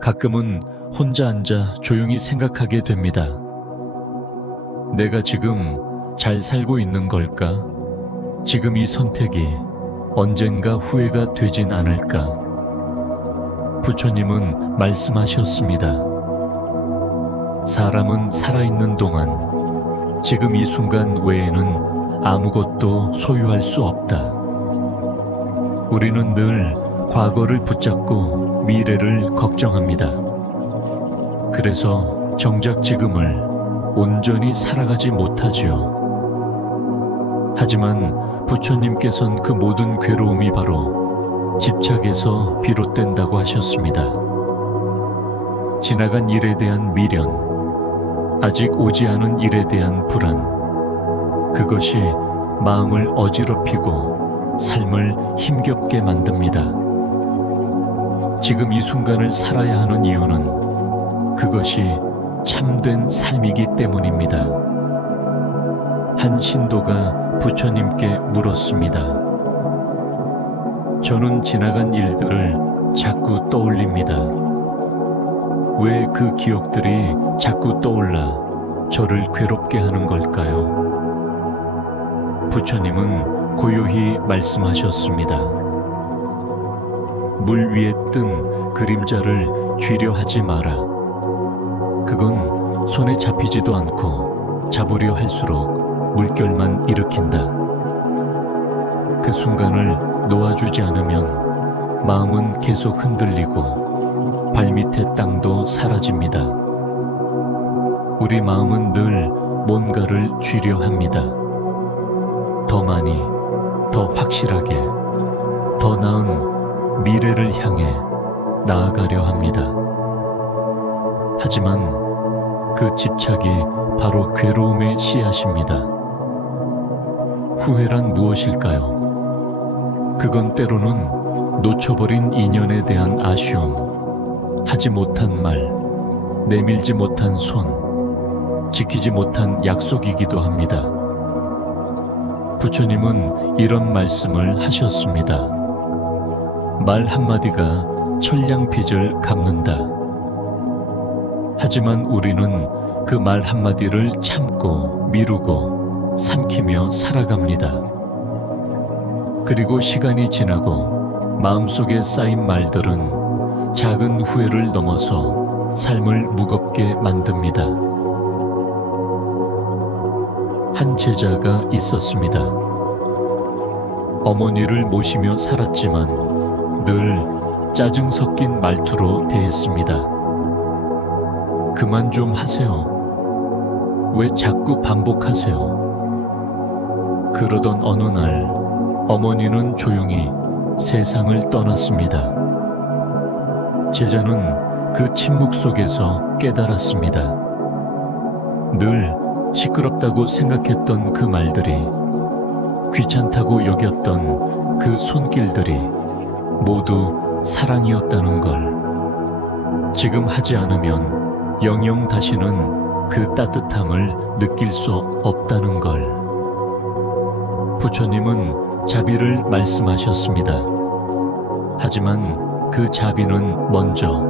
가끔은 혼자 앉아 조용히 생각하게 됩니다. 내가 지금 잘 살고 있는 걸까? 지금 이 선택이 언젠가 후회가 되진 않을까? 부처님은 말씀하셨습니다. 사람은 살아있는 동안 지금 이 순간 외에는 아무것도 소유할 수 없다. 우리는 늘 과거를 붙잡고 미래를 걱정합니다. 그래서 정작 지금을 온전히 살아가지 못하지요. 하지만 부처님께선 그 모든 괴로움이 바로 집착에서 비롯된다고 하셨습니다. 지나간 일에 대한 미련, 아직 오지 않은 일에 대한 불안, 그것이 마음을 어지럽히고 삶을 힘겹게 만듭니다. 지금 이 순간을 살아야 하는 이유는 그것이 참된 삶이기 때문입니다. 한 신도가 부처님께 물었습니다. 저는 지나간 일들을 자꾸 떠올립니다. 왜 그 기억들이 자꾸 떠올라 저를 괴롭게 하는 걸까요? 부처님은 고요히 말씀하셨습니다. 물 위에 뜬 그림자를 쥐려 하지 마라. 그건 손에 잡히지도 않고 잡으려 할수록 물결만 일으킨다. 그 순간을 놓아주지 않으면 마음은 계속 흔들리고 발밑의 땅도 사라집니다. 우리 마음은 늘 뭔가를 쥐려 합니다. 더 많이, 더 확실하게, 더 나은 미래를 향해 나아가려 합니다. 하지만 그 집착이 바로 괴로움의 씨앗입니다. 후회란 무엇일까요? 그건 때로는 놓쳐버린 인연에 대한 아쉬움, 하지 못한 말, 내밀지 못한 손, 지키지 못한 약속이기도 합니다. 부처님은 이런 말씀을 하셨습니다. 말 한마디가 천냥빚을 갚는다. 하지만 우리는 그 말 한마디를 참고 미루고 삼키며 살아갑니다. 그리고 시간이 지나고 마음속에 쌓인 말들은 작은 후회를 넘어서 삶을 무겁게 만듭니다. 한 제자가 있었습니다. 어머니를 모시며 살았지만 늘 짜증 섞인 말투로 대했습니다. 그만 좀 하세요. 왜 자꾸 반복하세요? 그러던 어느 날 어머니는 조용히 세상을 떠났습니다. 제자는 그 침묵 속에서 깨달았습니다. 늘 시끄럽다고 생각했던 그 말들이 귀찮다고 여겼던 그 손길들이 모두 사랑이었다는 걸 지금 하지 않으면 영영 다시는 그 따뜻함을 느낄 수 없다는 걸 부처님은 자비를 말씀하셨습니다. 하지만 그 자비는 먼저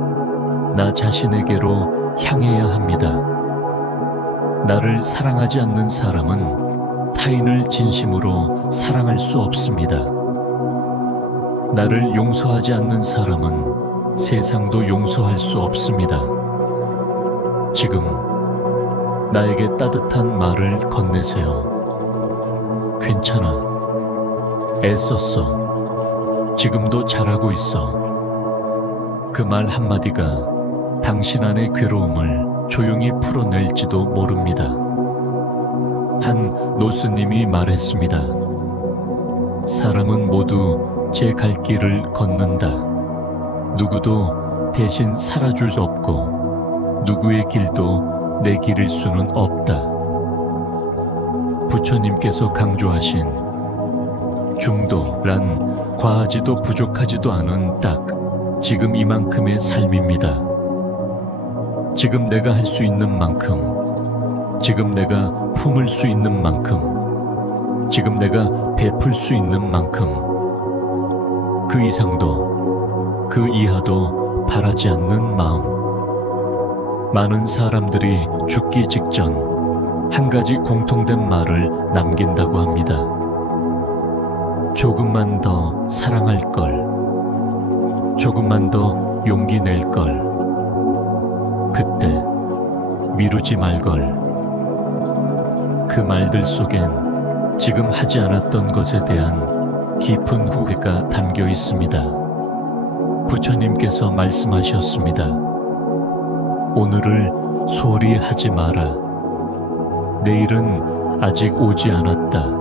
나 자신에게로 향해야 합니다. 나를 사랑하지 않는 사람은 타인을 진심으로 사랑할 수 없습니다. 나를 용서하지 않는 사람은 세상도 용서할 수 없습니다. 지금 나에게 따뜻한 말을 건네세요. 괜찮아. 애썼어. 지금도 잘하고 있어. 그 말 한마디가 당신 안의 괴로움을 조용히 풀어낼지도 모릅니다. 한 노스님이 말했습니다. 사람은 모두 제 갈 길을 걷는다. 누구도 대신 살아줄 수 없고 누구의 길도 내 길일 수는 없다. 부처님께서 강조하신 중도란 과하지도 부족하지도 않은 딱 지금 이만큼의 삶입니다. 지금 내가 할 수 있는 만큼, 지금 내가 품을 수 있는 만큼, 지금 내가 베풀 수 있는 만큼, 그 이상도, 그 이하도 바라지 않는 마음. 많은 사람들이 죽기 직전 한 가지 공통된 말을 남긴다고 합니다. 조금만 더 사랑할 걸. 조금만 더 용기 낼 걸. 그때 미루지 말 걸. 그 말들 속엔 지금 하지 않았던 것에 대한 깊은 후회가 담겨 있습니다. 부처님께서 말씀하셨습니다. 오늘을 소홀히 하지 마라. 내일은 아직 오지 않았다.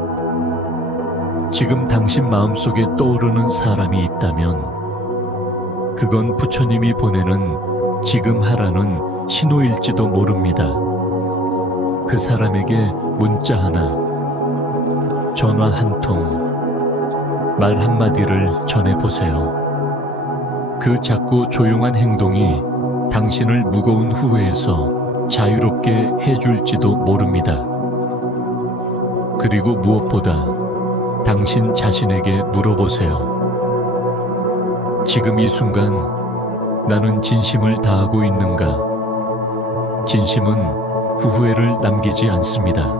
지금 당신 마음속에 떠오르는 사람이 있다면 그건 부처님이 보내는 지금 하라는 신호일지도 모릅니다. 그 사람에게 문자 하나, 전화 한 통, 말 한마디를 전해보세요. 그 작고 조용한 행동이 당신을 무거운 후회에서 자유롭게 해줄지도 모릅니다. 그리고 무엇보다 당신 자신에게 물어보세요. 지금 이 순간 나는 진심을 다하고 있는가? 진심은 후회를 남기지 않습니다.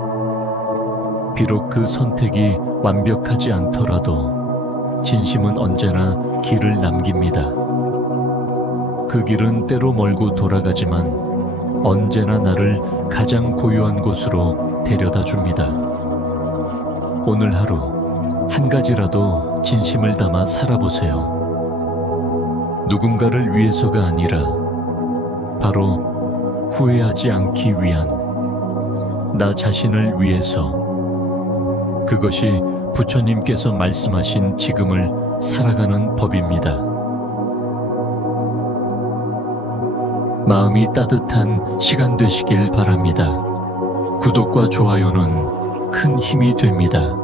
비록 그 선택이 완벽하지 않더라도 진심은 언제나 길을 남깁니다. 그 길은 때로 멀고 돌아가지만 언제나 나를 가장 고요한 곳으로 데려다 줍니다. 오늘 하루 한 가지라도 진심을 담아 살아보세요. 누군가를 위해서가 아니라 바로 후회하지 않기 위한 나 자신을 위해서 그것이 부처님께서 말씀하신 지금을 살아가는 법입니다. 마음이 따뜻한 시간 되시길 바랍니다. 구독과 좋아요는 큰 힘이 됩니다.